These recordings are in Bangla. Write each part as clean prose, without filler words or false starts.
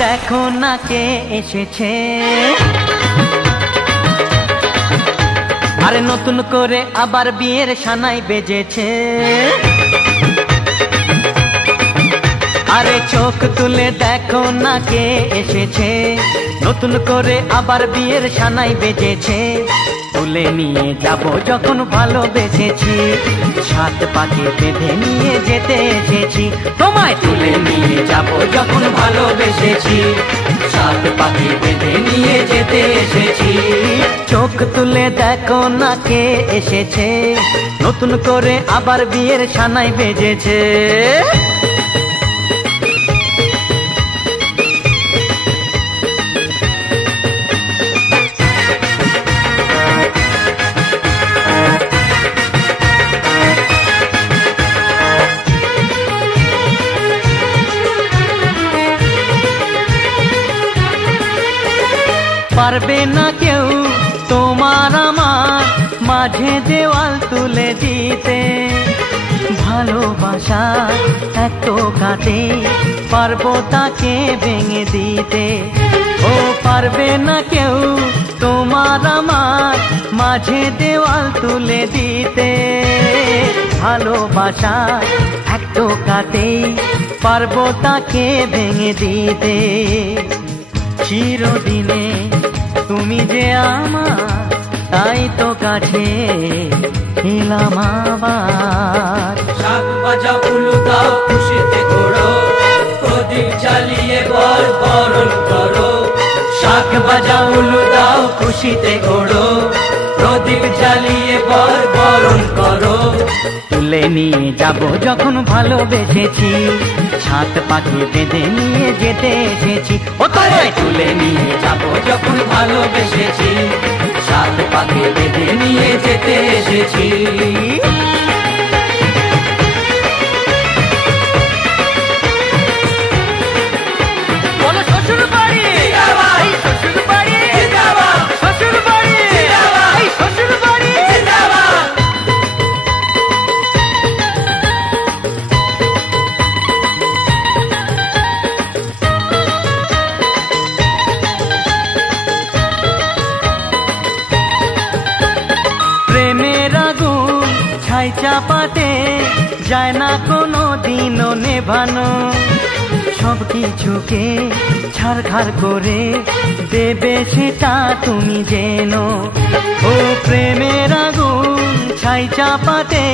দেখো না কে এসেছে, আরে নতুন করে আবার বিয়ের সানাই বেজেছে। আরে চোখ তুলে দেখো না কে এসেছে, নতুন করে আবার বিয়ের সানাই বেজেছে। তুলে নিয়ে যাব যখন ভালোবেসেছি, সাত পাকে বেঁধে নিয়ে যেতে এসেছি। তোমায় তুলে নিয়ে যাব যখন ভালোবেসেছি, সাত পাকে বেঁধে নিয়ে যেতে এসেছি। চোখ তুলে দেখো না কে এসেছে, নতুন করে আবার বিয়ের সানাই বেজেছে। পারবে না কেউ তোমার আমার মাঝে দেওয়াল তুলে দিতে, ভালোবাসা এত কাটে পারবো তাকে ভেঙে দিতে। ও পারবে না কেউ তোমার আমার মাঝে দেওয়াল তুলে দিতে, ভালোবাসা এত কাটে পারবো তাকে ভেঙে দিতে। চিরদিনে তুমি যে আমার, তাই তো কাছে এলাম আবার। শাক বাজা উলু দাও খুশিতে করো, প্রদীপ জ্বালিয়ে বরণ করো। শাক বাজা উলু দাও খুশিতে করো, প্রদীপ জ্বালিয়ে বরণ করো। তুলে নিয়ে যাব যখন ভালোবেসেছি, সাত পাকে বেঁধে নিয়ে যেতে এসেছি। ও তোমায় তুলে নিয়ে যাব যখন ভালোবেসেছি, সাত পাকে বেঁধে নিয়ে যেতে এসেছি। চাপাতে যায় না কোনো দিনও নেভানো, সব কিছুকে ছাড়খাড় করে দেবে সেটা তুমি জেনো। ও প্রেমের আগুন ছাই চাপাতে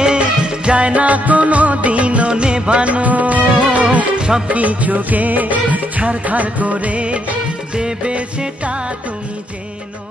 যায় না কোনো দিনও নেভানো, সব কিছুকে ছাড়খাড় করে দেবে সেটা তুমি জেনো।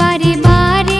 বারে বারে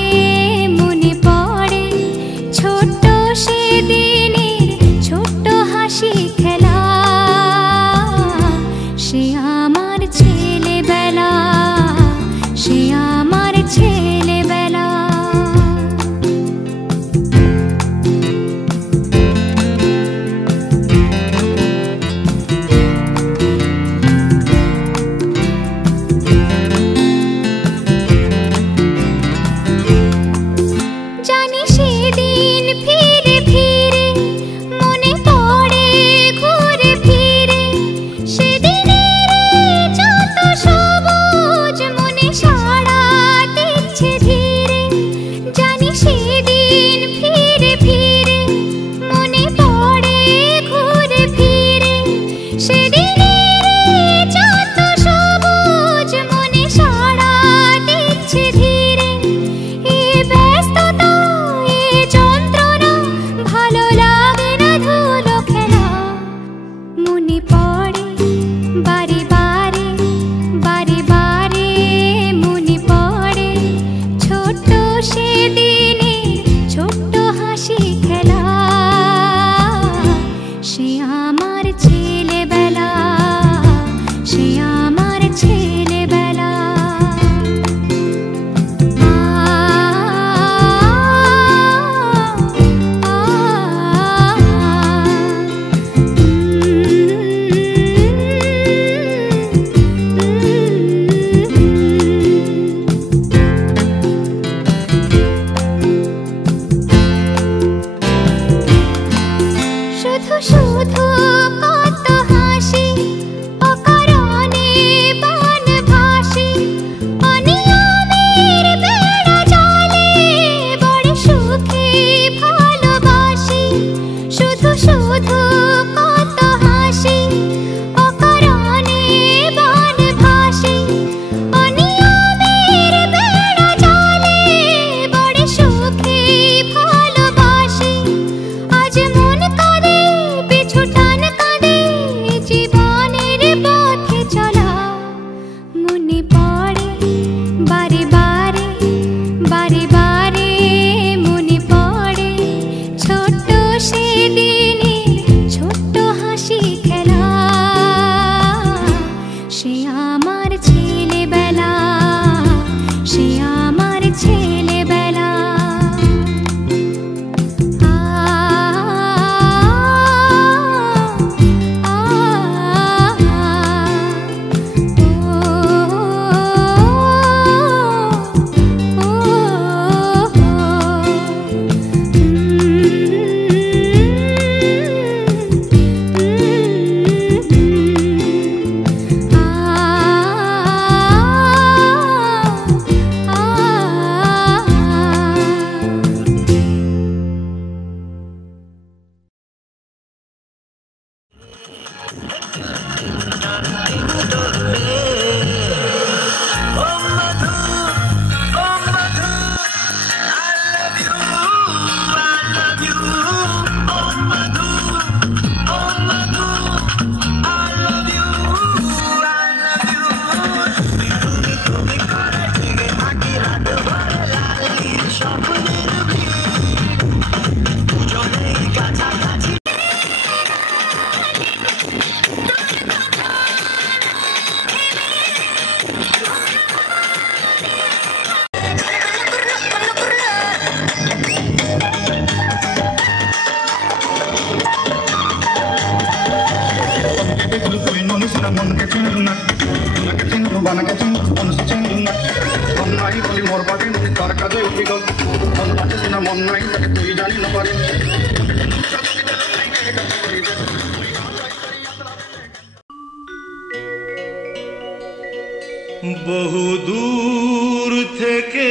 বহু দূর থেকে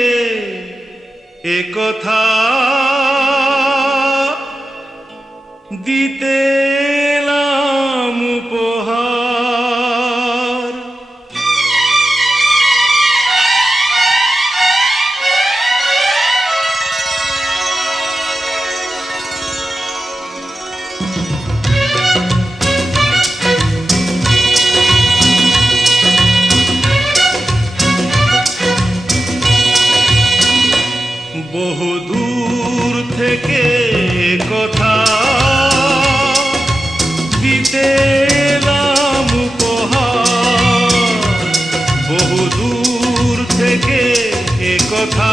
এ কথা দিতে এলাম উপহার। বহু দূর থেকে কথা দিতে এলাম উপহার। বহু দূর থেকে এ কথা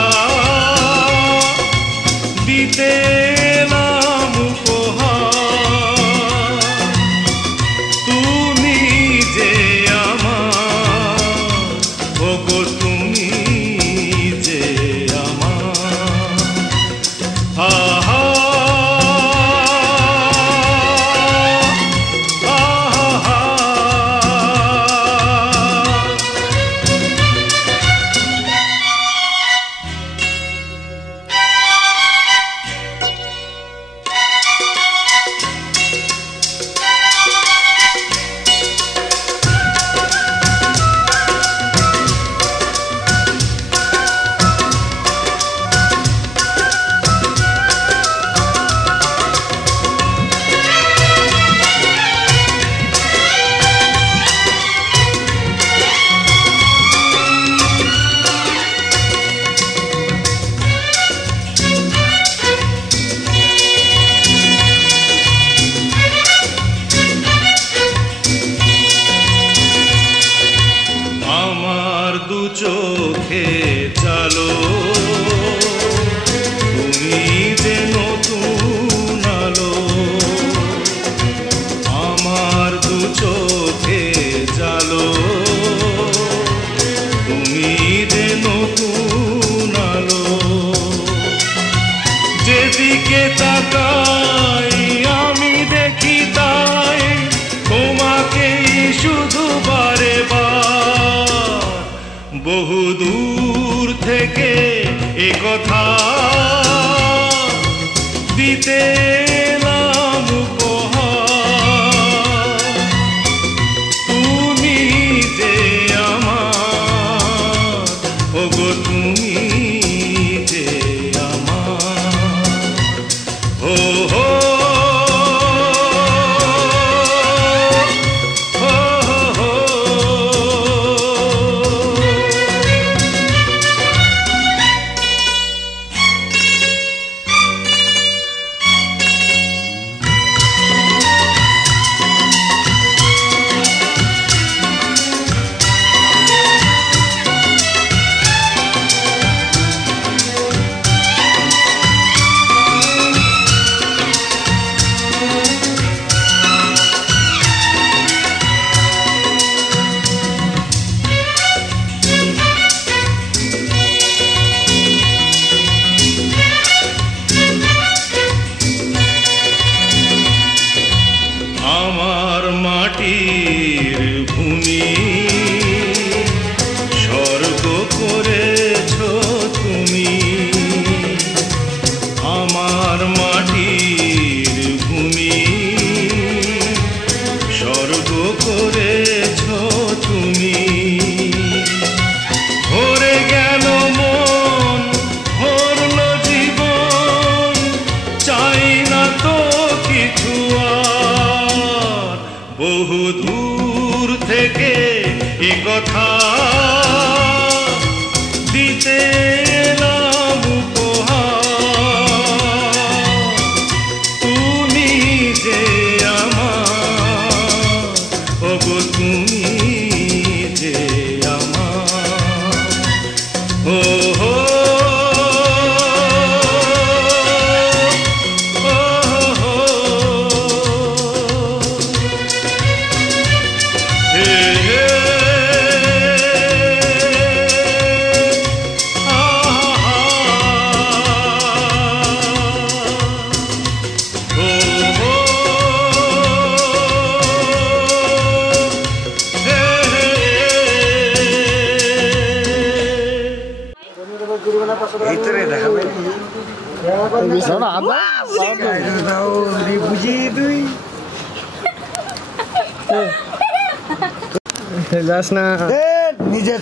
দিতে এলাম উপহার। তুমি যে আমার, ওগো তুমি যে আহা আহা চোখে চালো তুমি যে নতুন আলো। আমার দু চোখে চালো তুমি যে নতুন আলো। যেদিকে তাকাই আমি দেখি তাই তোমাকেই শুধু বারে বার। বহু দূর থেকে এ কথা দিতে এলাম উপহার। তুমি যে আমার, ওগো তুমি যে আমার। ও হো আমার মাটির ভূমি স্বর্গ করেছ তুমি। আমার মাটির ভূমি স্বর্গ করেছ তুমি। ভরে গেল মন, ভরল জীবন, চাই না তো কিছু আর। বহু দূর থেকে এ কথা দিতে এলাম উপহার। ভিতরে দেখাবে বুঝি তুই যাস না নিজে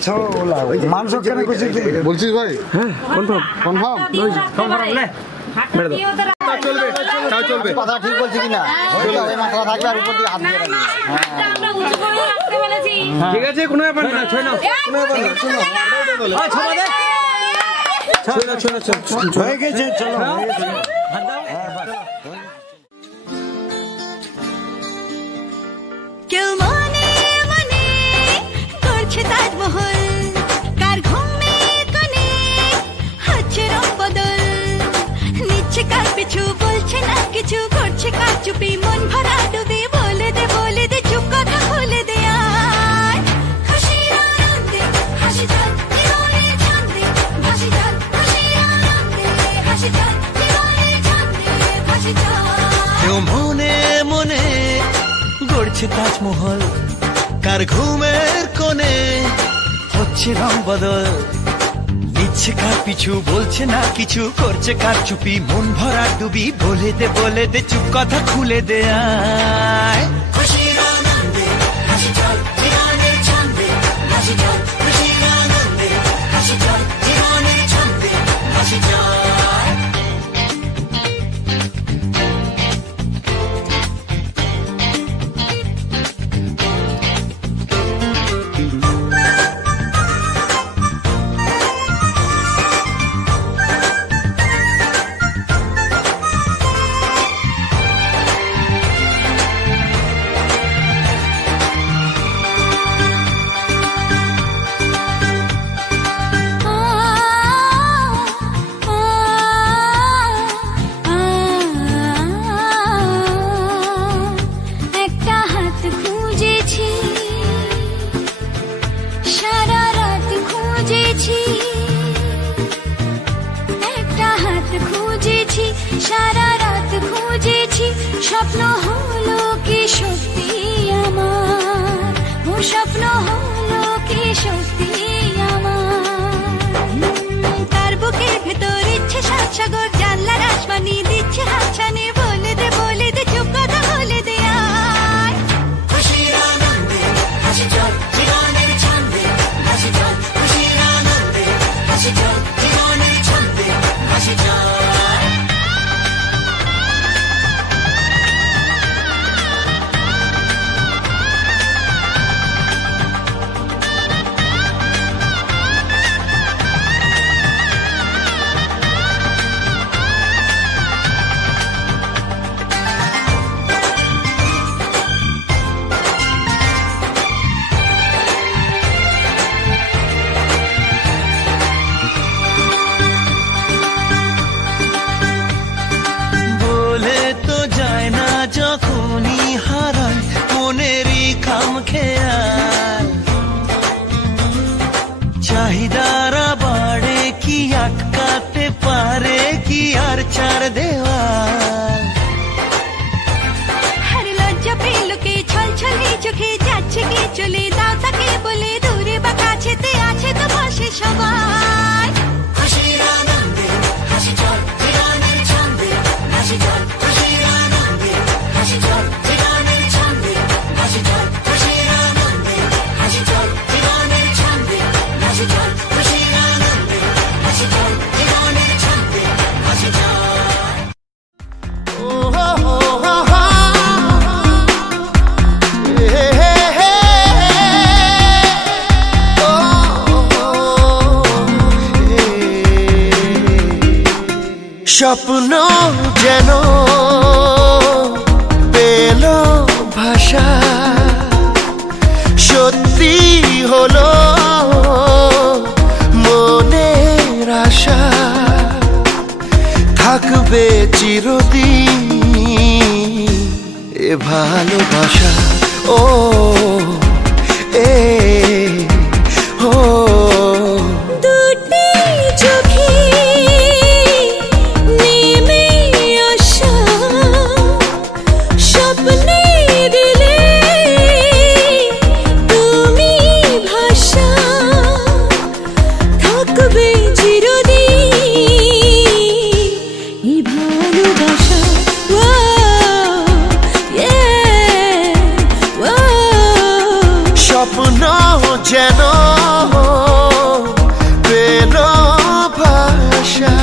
মাংস কেন করছিস বলছিস ভাই? হ্যাঁ কনফার্ম চলবে চলবে কথা ঠিক বলছি কিনা মাথা থাকবে আর উপর দিয়ে হাত দিয়ে ঠিক আছে কোনো ব্যাপার না ছয় না কোনো ব্যাপার না হয়ে গেছে চলো কেউ মনে মনে করছে তাজমহল কার ঘুমে কোণে হচ্ছে রং বদল নিচ্ছে কার পিছু বলছে না কিছু করছে কার চুপি মন ভরা ডুবে বলে দে চুপ কথা বলে দে আর খুশির আনন্দে হাসি যাক জীবনের ছন্দে ভাসি যাক খুশির আনন্দে হাসি যাক জীবনের ছন্দে ভাসি যাক কেউ মনে মনে গড়ছে তাজমহল কার ঘুমের কোণে হচ্ছে রং বদল নিচ্ছে কার পিছু বলছে না কিছু করছে কার চুপি মন ভরা ডুবি বলে দে চুপ কথা খুলে দে আয় খুশির আনন্দে হাসি চল জীবনের ছন্দে হাসি চল খুশির আনন্দে হাসি চল জীবনের ছন্দে হাসি চল সারা রাত খুঁজেছি স্বপ্ন হলো কি সত্যি আমার ও স্বপ্ন হলো কি সত্যি আমার তার বুকের ভেতর ইচ্ছে সাত সাগর জানলার আসমানি দিচ্ছে হাতছানি বলে দে চুপ কথা বলে দে আয় খুশির আনন্দে হাসি চল জীবনের ছন্দে হাসি চল খুশির আনন্দে হাসি চল জীবনের ছন্দে হাসি চল যখনই হারায় মনেরই খাম খেয়াল চাহিদারা বাড়ে কি আটকাতে পারে কি আর চার দেওয়াল হর লজ্জা পেল কে ছল ছলে চোখে যাচ্ছে কে চলে দাও তাকে বলে দূরে বা কাছেতে আছে তো পাশে সবাই খুশির আনন্দে হাসি চল জীবনের ছন্দে হাসি চল খুশির আনন্দে হাসি চল জীবনের ছন্দে হাসি চল খুশির আনন্দে হাসি চল জীবনের ছন্দে হাসি চল খুশির আনন্দে হাসি চল জীবনের ছন্দে হাসি চল স্বপ্ন যেন পেল ভাষা সত্যি হলো মনের আশা থাকবে চিরদিন এ ভালোবাসা ও এ ও দুটি চোখে নেমে আসা স্বপ্নে দিলে তুমি ভাষা থাকবে চিরদিন ভালোবাসা ও ও স্বপ্ন যেন পেল ভাষা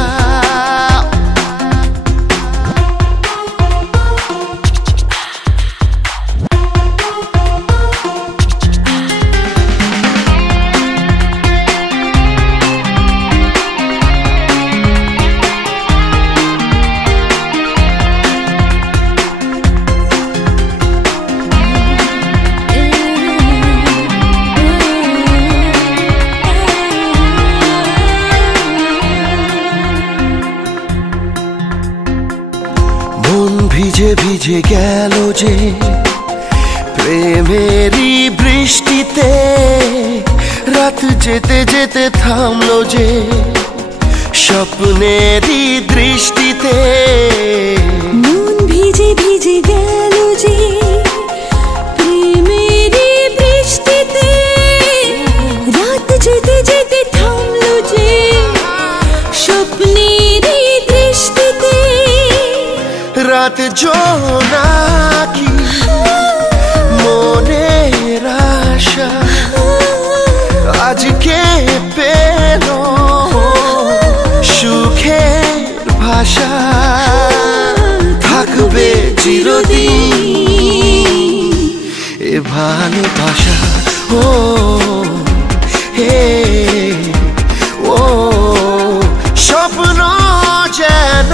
ভিজে ভিজে গেল যে প্রেমেরই বৃষ্টিতে রাত যেতে যেতে থামলো যে স্বপ্নেরই দৃষ্টিতে মন ভিজে ভিজে গেল যে প্রেমেরই বৃষ্টিতে রাত যেতে যেতে থামলো যে স্বপ্নেরই দৃষ্টিতে রাত জোনাকি মনের আশা আজকে পেল সুখের ভাষা থাকবে চিরদিন এ ভালোবাসা ও হে ও স্বপ্ন যেন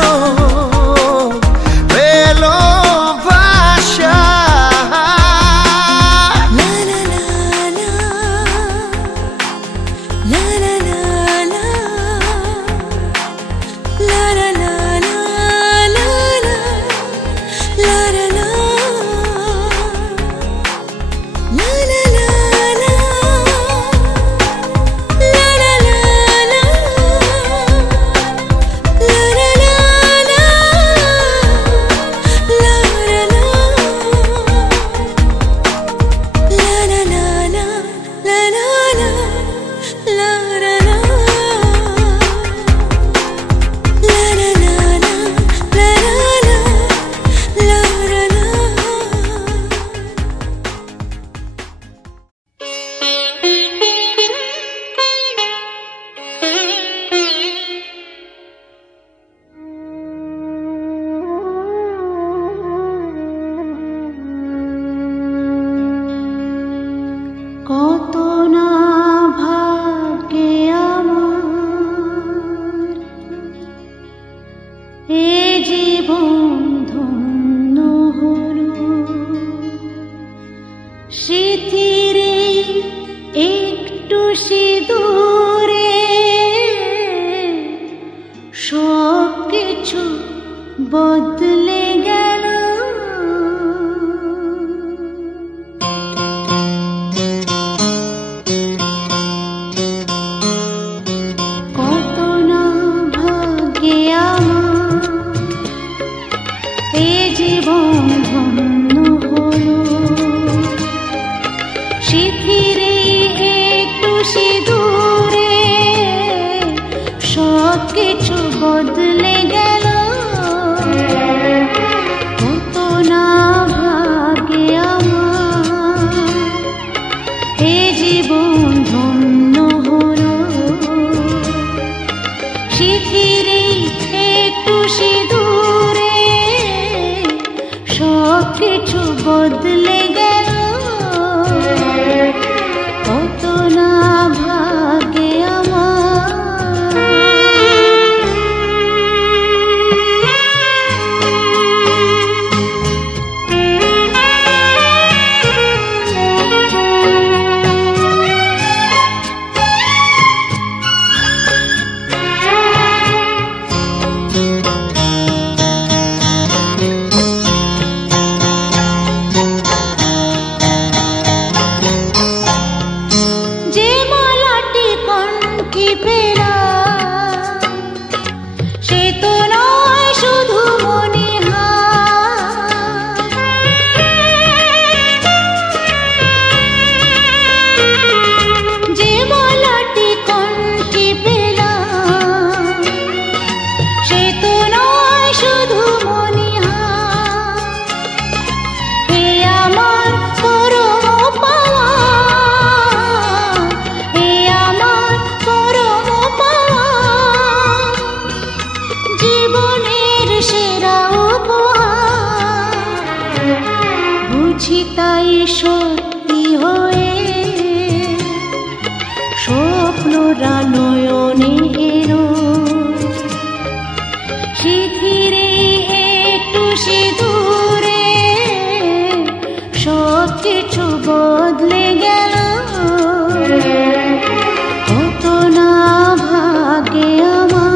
বদলে গেল কত না ভাগ্যে আমার এ জীবন ধন্য হলো শিথিরে একটু সিঁদুরে সব কিছু বদলে গেল কিছু বদলে গেল কত না ভাগ্যে আমার সত্যি হয়ে স্বপ্নরা নয়নে এলো শিথিরে একটু সিঁদুরে সব কিছু বদলে গেল কত না ভাগ্যে আমার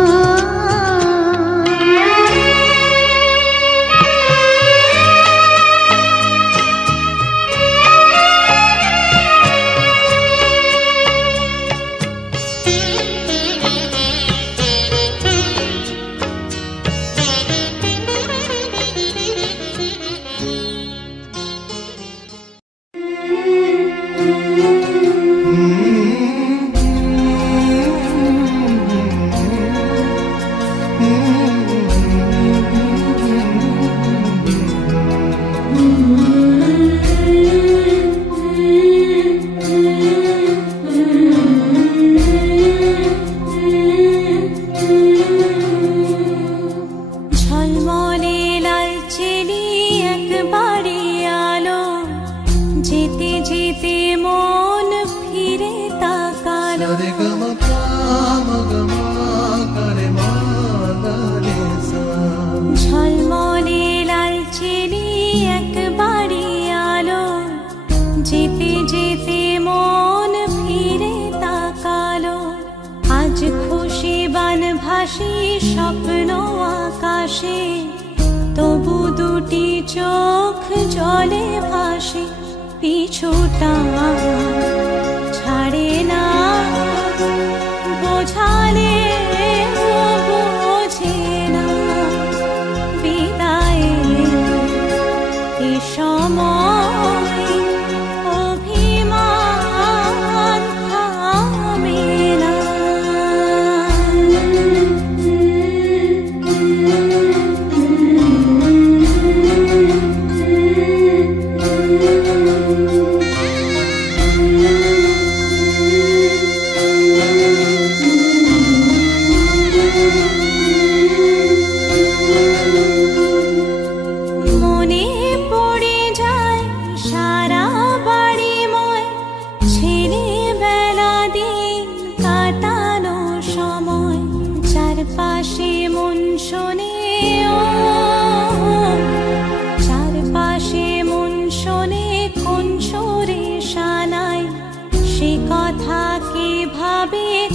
স্বপ্ন আকাশে তবু দুটি চোখ জলে ভাসে পিছুটা ছাড়ে না বোঝালে বোঝে না বিদায়ে এ সময় অভিমান থামে না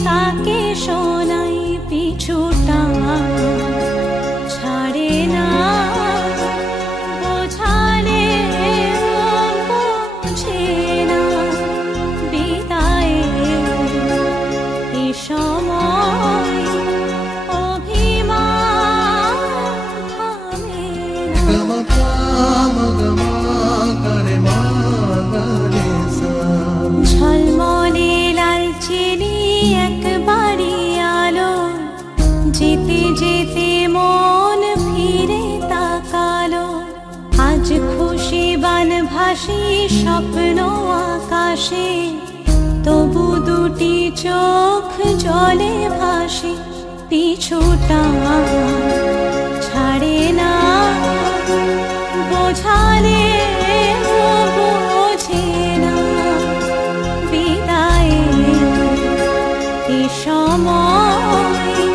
কাকে শোনাই পিছুটা ছাড়ে না বোঝালে বোঝে না বিদায়ে এ সময় অভিমান থামে না ঝলমলে লালচেলি একবারই আলো যেতে যেতে মন ফিরে তাকালো আজ খুশি বান ভাসি স্বপ্ন আকাশে তবু দুটি চোখ জলে ভাসে পিছুটা ছাড়ে না বোঝালে বোঝে না বিদায়ে এ সময়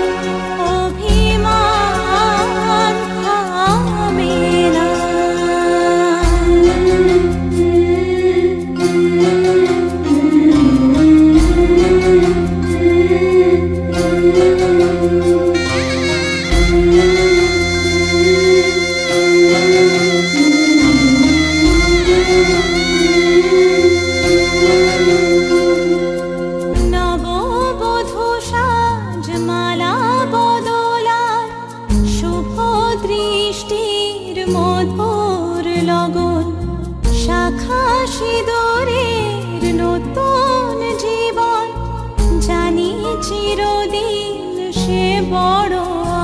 অভিমান থামে না সিঁদুরের নতুন জীবন জানি চিরদিন সে বড়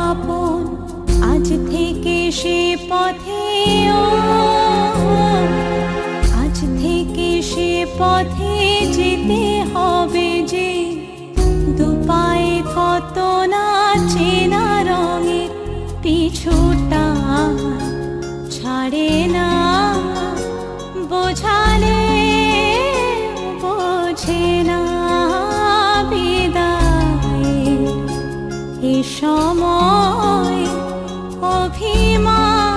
আপন আজ থেকে সে পথে আজ থেকে সে পথে যেতে হবে যে দুপায়ে কত না চেনা রঙের পিছুটা ছাড়ে না বোঝালে অভিমান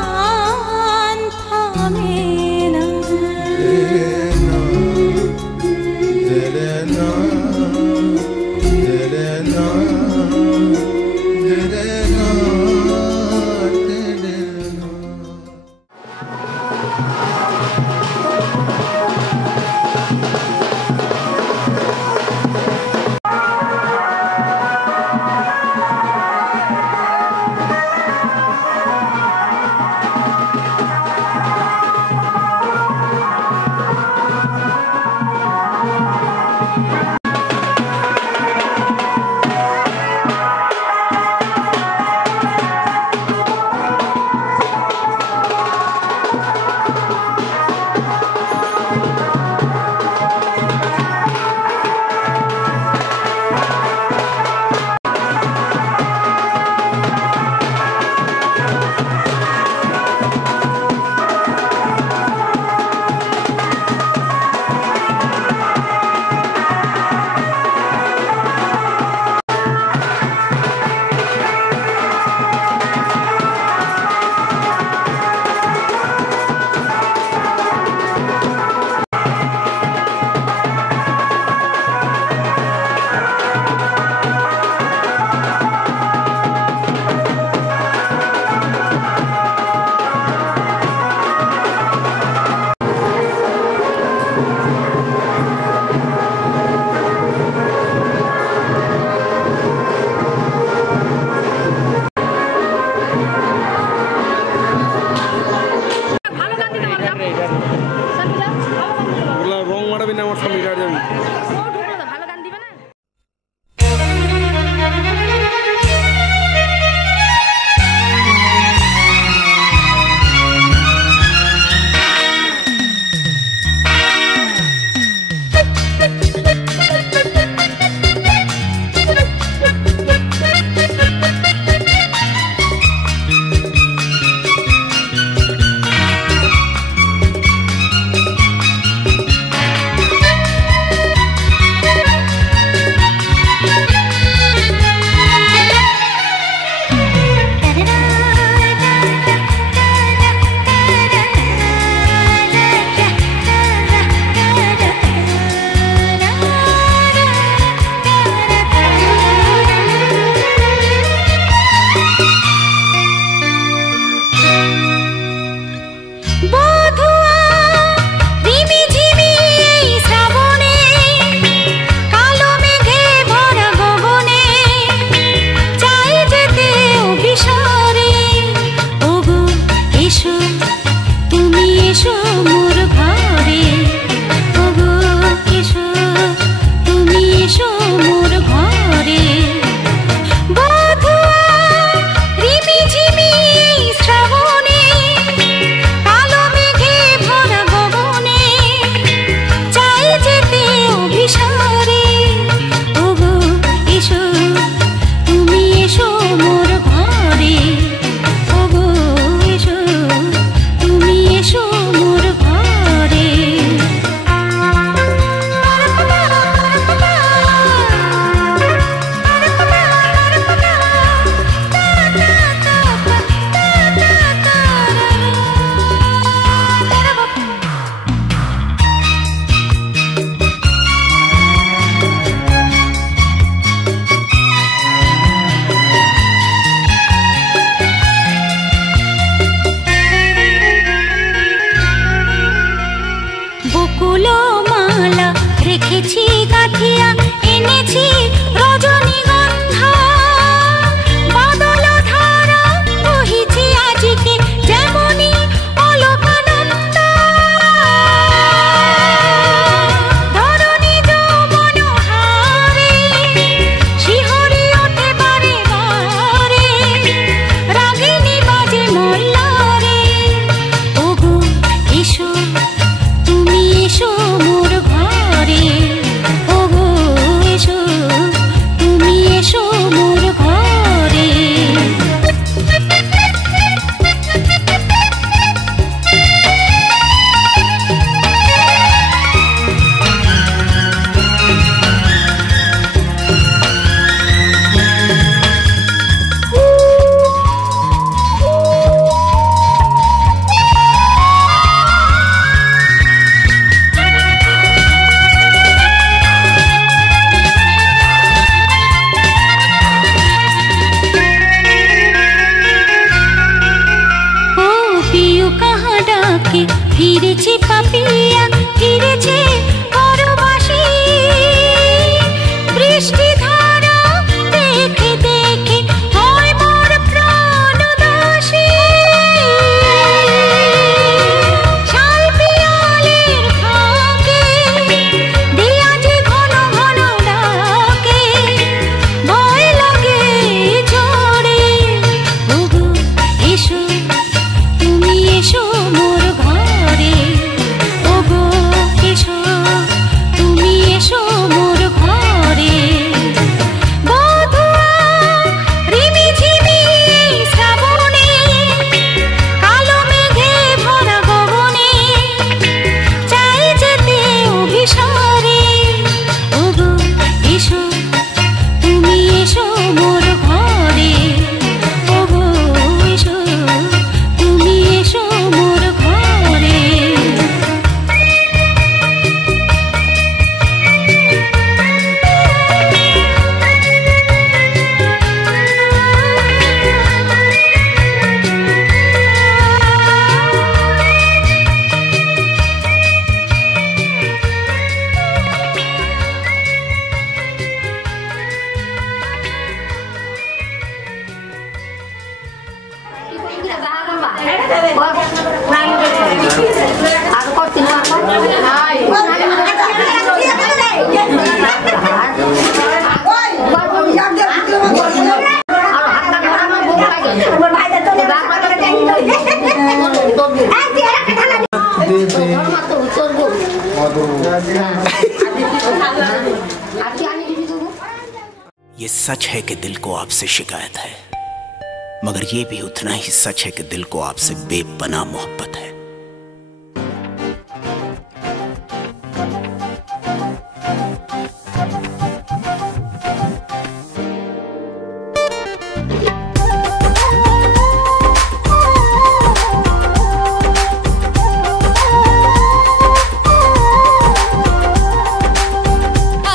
থামে না। ফাঁকে ফিরেছে পাপিয়া, ফিরেছে পরবাসী। বৃষ্টি ধারা দেখে দেখে হয় মোর প্রাণ উদাসী। শাল পিয়ালের ফাঁকে দিয়া যে ঘন ঘন ডাকে, ভয় লাগে ঝড়ে। ওগো এসো, তুমি এসো মোর ঘরে। ওগো এসো, তুমি এসো মোর ঘরে। বধুয়া রিমিঝিমি শ্রাবণে, কালো মেঘে ভরা গগনে, চাই যেতে অভিসারে। ওগো এসো, তুমি এসো মোর ঘরে। ওগো এসো, তুমি এসো মোর ঘরে। ये सच है कि दिल को आपसे शिकायत है, मगर ये भी उतना ही सच है कि दिल को आपसे बेपनाह मोहब्बत है। आ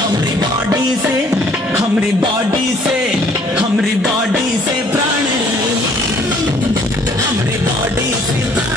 हमरी बॉडी से हमरी बॉडी से हमरी बॉडी से प्राण हमरी बॉडी से प्राण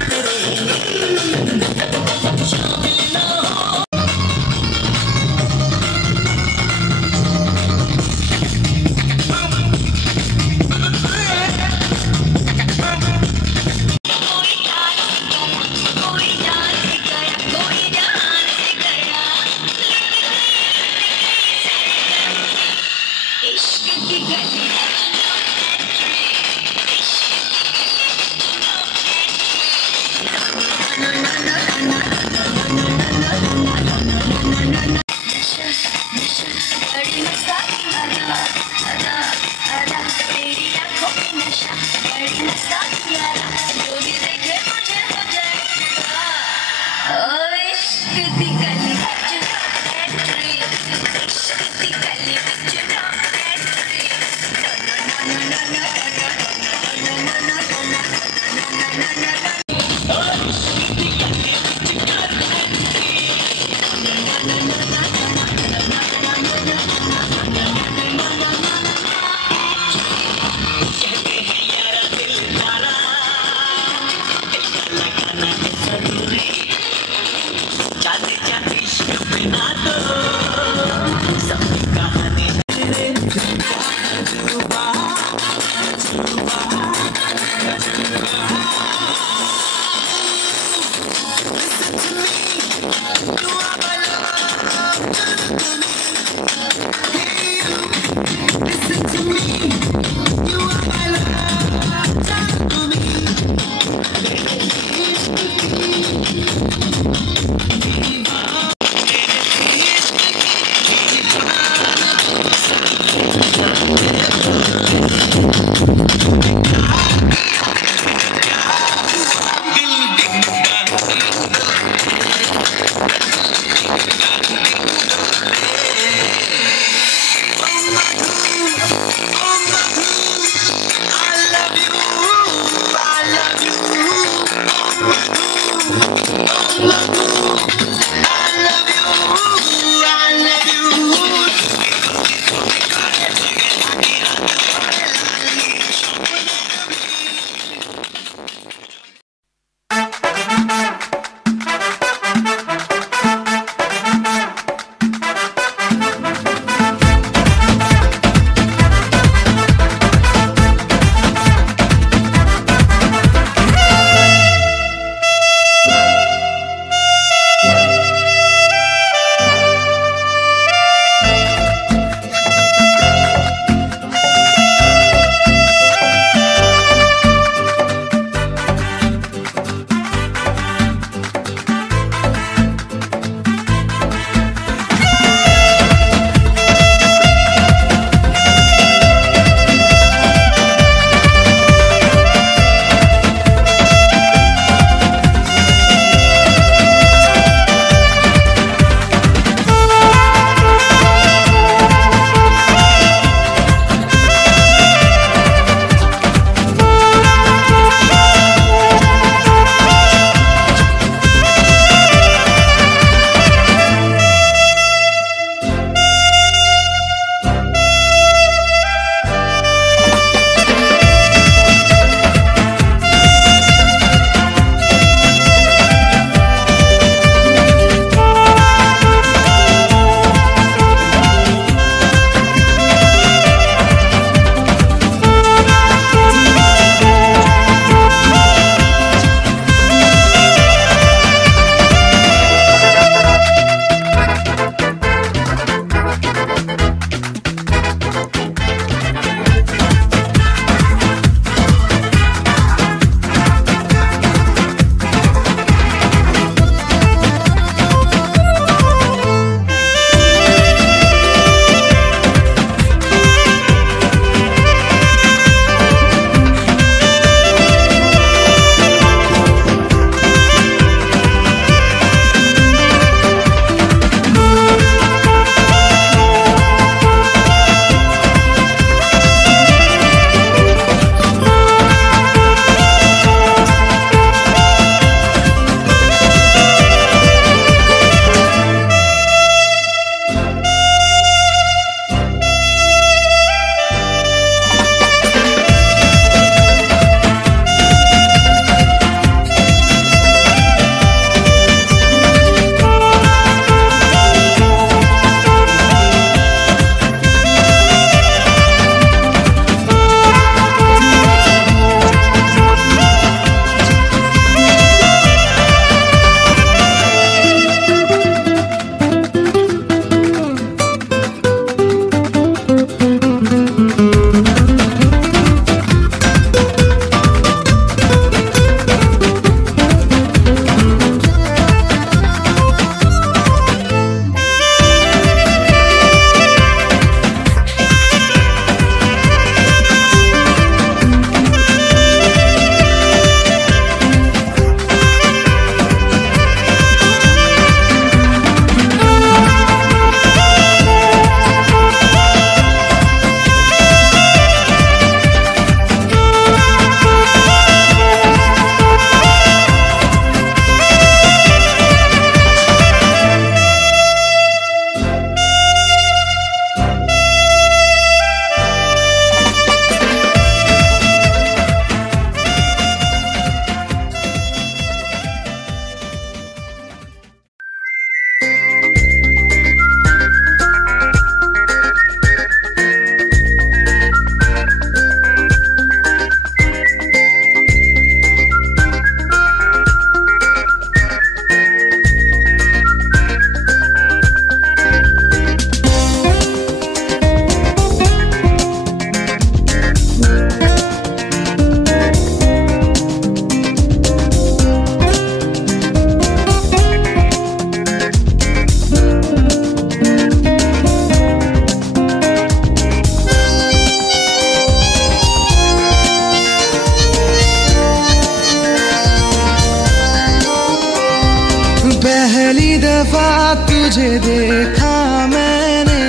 पहली दफा तुझे देखा मैंने,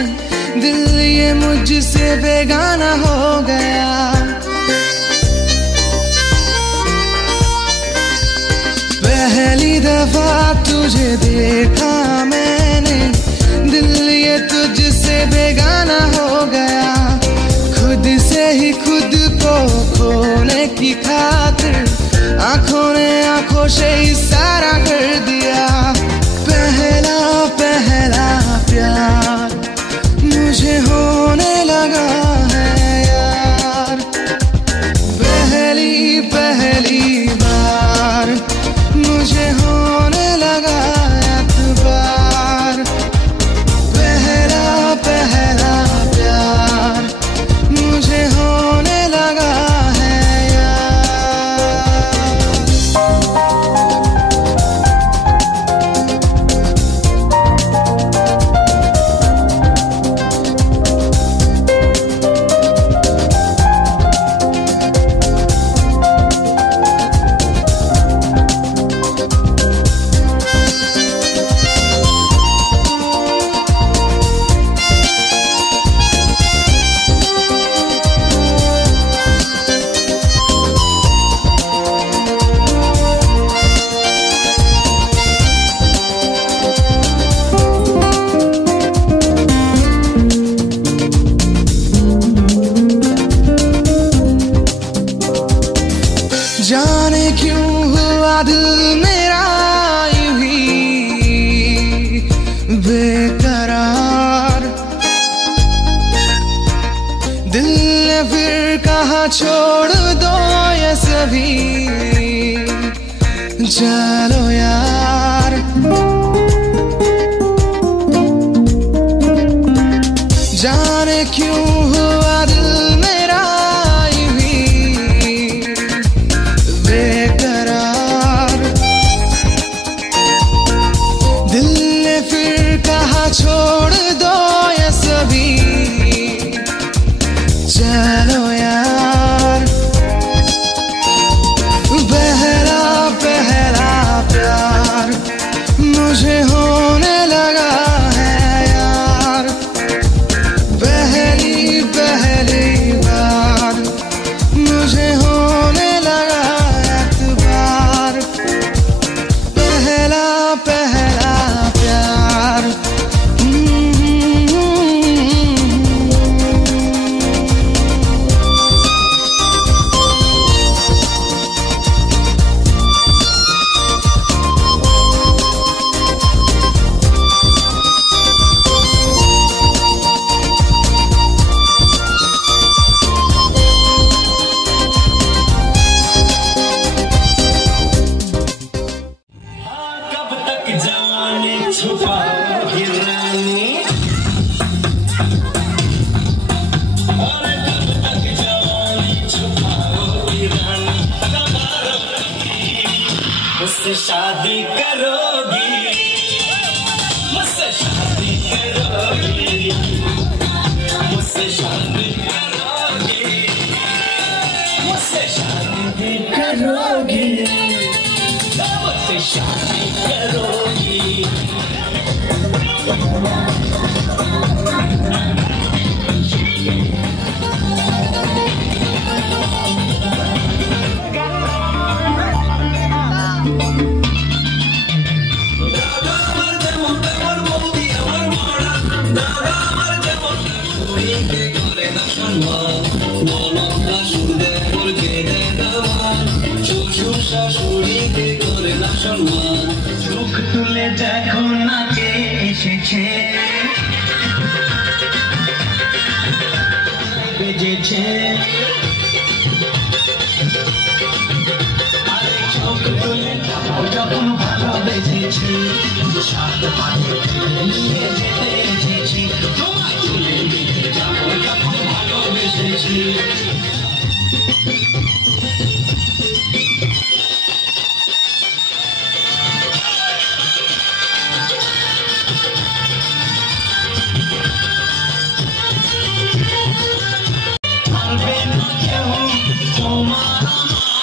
दिल ये मुझसे बेगाना हो गया। पहली दफा तुझे देखा मैंने, दिल ये तुझसे बेगाना हो गया। खुद से ही खुद को खोने की खातिर आंखों ने आंखों से इशारा कर दिया। पहला पहला प्यार मुझे होने लगा है यार। पहली पहली बार मुझे होने लगा एतबार। पहला पहला प्यार मुझे होने लगा है यार। जाने क्यों हुआ दिल मेरा यूं ही बेकरार। दिल ने फिर कहा छोड़ दो ये सभी, चलो यार। जाने क्यों हुआ दिल मेरा यूं ही बेकरार। दिल ने फिर कहा छोड़ दो ये सभी, चलो यार। पहला पहला प्यार मुझे होने लगा है यार। पहली पहली बार मुझे होने लगा एतबार। पहला पहला प्यार कब तक जवानी छुपाओगी रानी, और कब तक जवानी छुपाओगी रानी। मुझसे शादी करोगी, मुझसे शादी करोगी, मुझसे शादी करोगी, मुझसे शादी करोगी, मुझसे शादी करोगी। চোখ তুলে দেখো না কে এসেছে, বেজেছে। আরে চোখ তুলে দেখো যখন ভালোবেসেছি, সাত পায়ে নিয়ে যেতে এসেছি। তোমায় তুলে নিতে যাবো যখন ভালোবেসেছি। তোমার আমার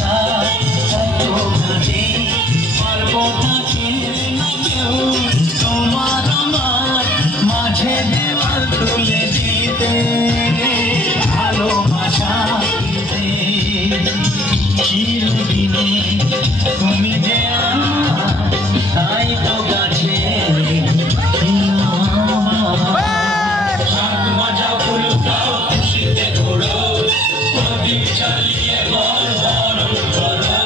ভাষা কত ঘাটে পারবো তাকে না কেউ তোমার আমার মাঝে দেওয়াল তুলে দিতে ভালোবাসা চিরদিনে তুমি যে আমার তাই তো গাছে হাত বাজাও ফুল দাও খুশিতে ঘোড়ো প্রদীপ জ্বালিয়ে বল বরণ করো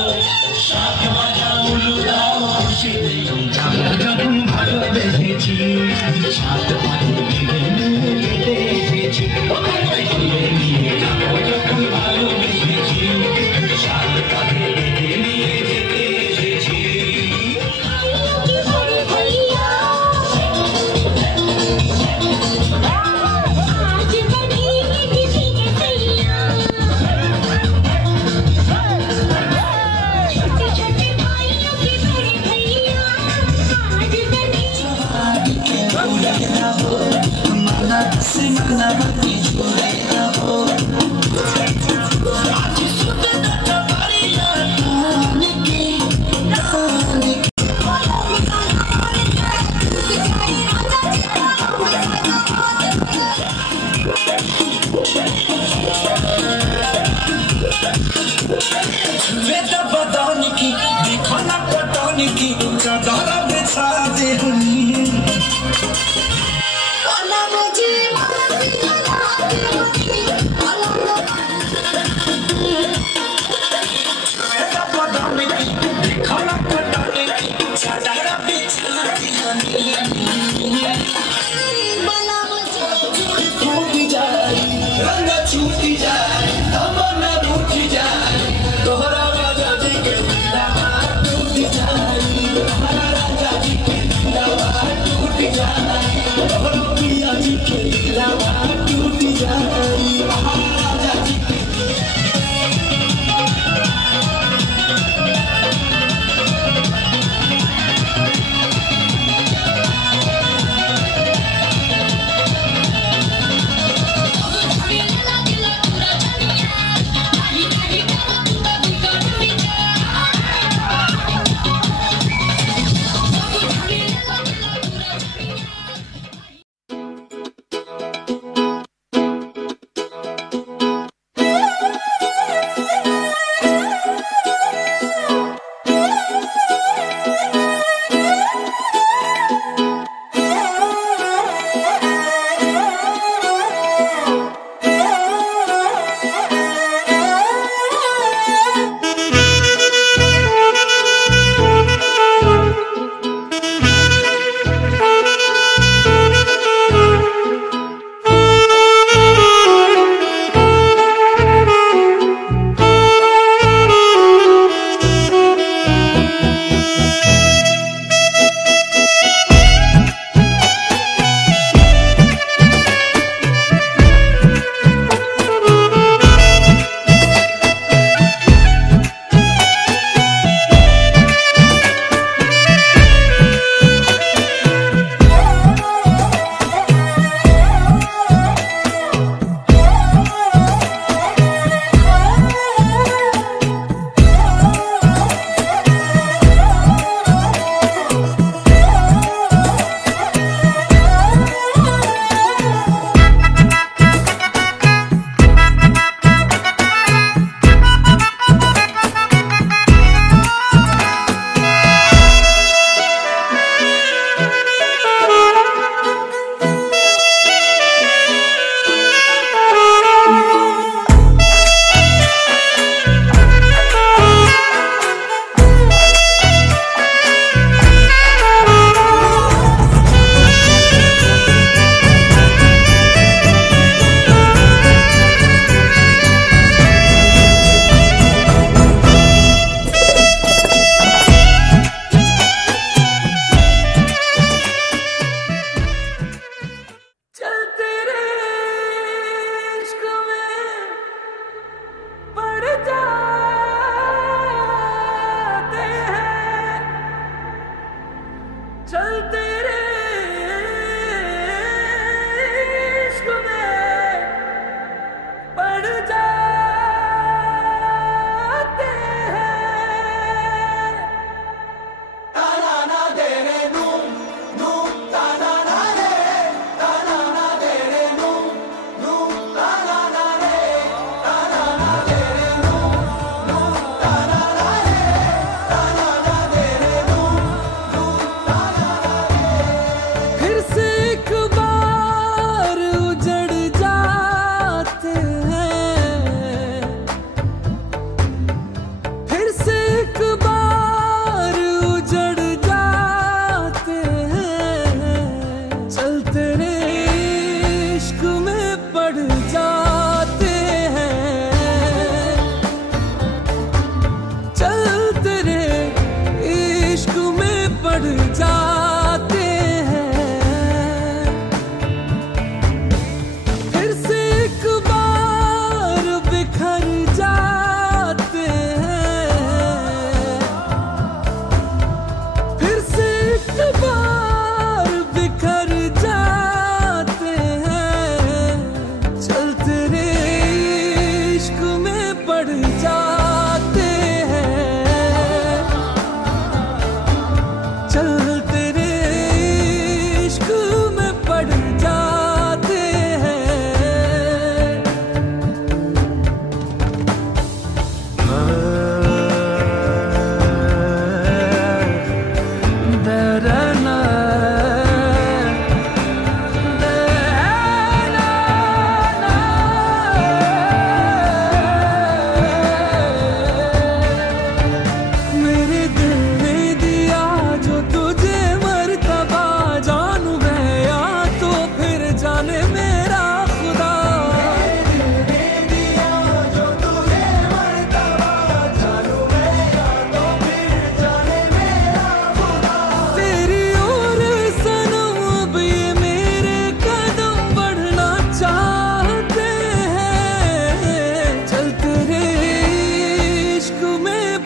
সাত বাজাও ফুল দাও খুশিতে যখন ভালোবেসেছি সাত পায়ে বেঁধে এসেছি যখন ভালোবেসেছি সাত পায়ে বেঁধে নিয়ে যেতে এসেছি छूटी जाए तमन्ना रूठी जाए तोहरा वजह के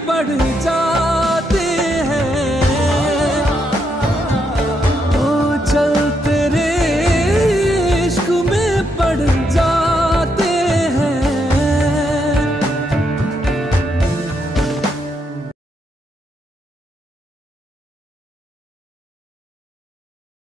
बढ़ जा